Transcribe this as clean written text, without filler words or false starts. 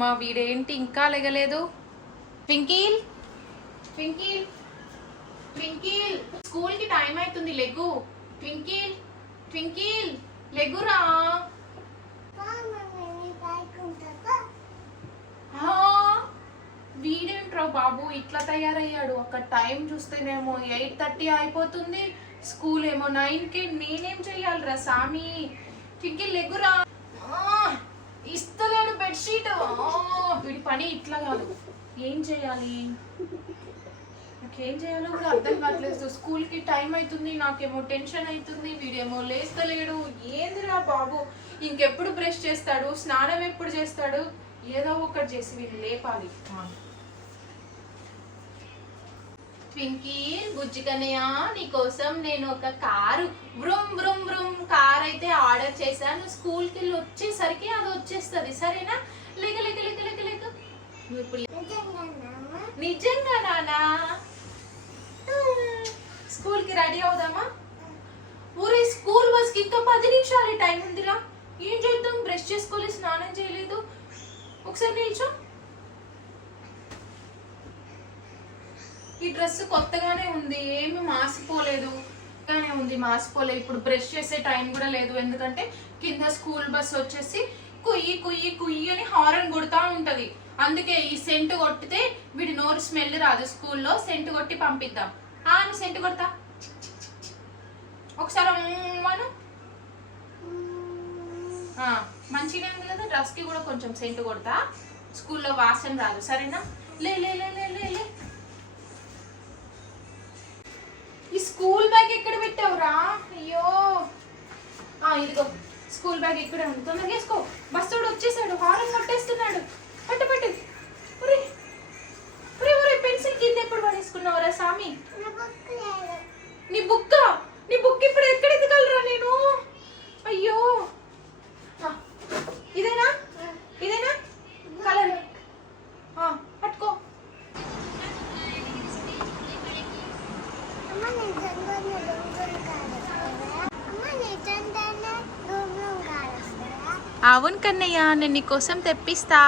మా వీడేంటి ఇంకా లెగలేదు. ట్వింకిల్ ట్వింకిల్ ట్వింకిల్, స్కూల్ కి టైం అవుతుంది, లెగు. Twinkle twinkle లెగురా. వీడేంట్రా బాబు ఇట్లా తయారయ్యాడు. ఒక టైం చూస్తేనేమో 8:30 అయిపోతుంది, స్కూల్ ఏమో 9కి. నేనేం చెయ్యాలిరా సామి? ట్వింకిల్ లెగురా. ఇస్తలేడు బెడ్షీట్. వీడి పని ఇట్లా కాదు. ఏం చేయాలి? నాకేం చేయాలో కూడా అర్థం కావట్లేదు. స్కూల్కి టైం అవుతుంది, నాకేమో టెన్షన్ అవుతుంది. వీడేమో లేస్తలేడు. ఏందిరా బాబు, ఇంకెప్పుడు బ్రష్ చేస్తాడు, స్నానం ఎప్పుడు చేస్తాడు? ఏదో ఒకటి చేసి వీళ్ళు లేపాలి. ట్వింకిల్ బుజ్జికన్నయ్య, నీకోసం నేను ఒక కారు బ్రుమ్ బ్రుమ్ బ్రుమ్ కార్ అయితే ఆర్డర్ చేశాను. స్కూల్కి వెళ్ళి వచ్చేసరికి అది వచ్చేస్తుంది, సరేనా? లేక లేక లేక లేక లేక. నిజంగా నానా? స్కూల్కి రెడీ అవుదామా? ఊరే స్కూల్ బస్కి ఇంకా 10 నిమిషాలు టైం ఉందిరా. ఏం చేద్దాం? బ్రష్ చేసుకోలేదు, స్నానం చేయలేదు. ఒకసారి నిల్చో. ఈ డ్రెస్ కొత్తగానే ఉంది, ఏమి మాసిపోలేదు. మాసిపోలేదు. ఇప్పుడు బ్రష్ చేసే టైం కూడా లేదు, ఎందుకంటే కింద స్కూల్ బస్ వచ్చేసి కుయ్యి కుయ్యి కుయ్యి అని హారన్ కొడుతూ ఉంటది. అందుకే ఈ సెంటు కొట్టితే వీడి నోరు స్మెల్ రాదు. స్కూల్లో సెంటు కొట్టి పంపిద్దాం. నువ్వు సెంటు కొడతా ఒకసారి మంచిగా ఉంది కదా. డ్రెస్కి కూడా కొంచెం సెంటు కొడతా, స్కూల్లో వాసన రాదు, సరేనా? లే లే లే లే లే లే. ఈ స్కూల్ బ్యాగ్ ఎక్కడ పెట్టావురా? అయ్యో, ఇదిగో స్కూల్ బ్యాగ్ ఇక్కడే ఉంది. తొందరగా వేసుకో. బస్సుడు వచ్చేసాడు, హారన్ కొట్టేస్తున్నాడు. పట్టు పట్టు. ఒరే ఒరే ఒరే, పెన్సిల్ కింద ఎప్పుడు పడేసుకున్నావురా సామి? నీ బుక్ ఇప్పుడు ఎక్కడ ఎదగలరా నేను? అయ్యో, ఇదేనా ఇదేనా కలర్? పట్టుకో. అవును కన్నయ్య, నేను నీకోసం తెప్పిస్తా.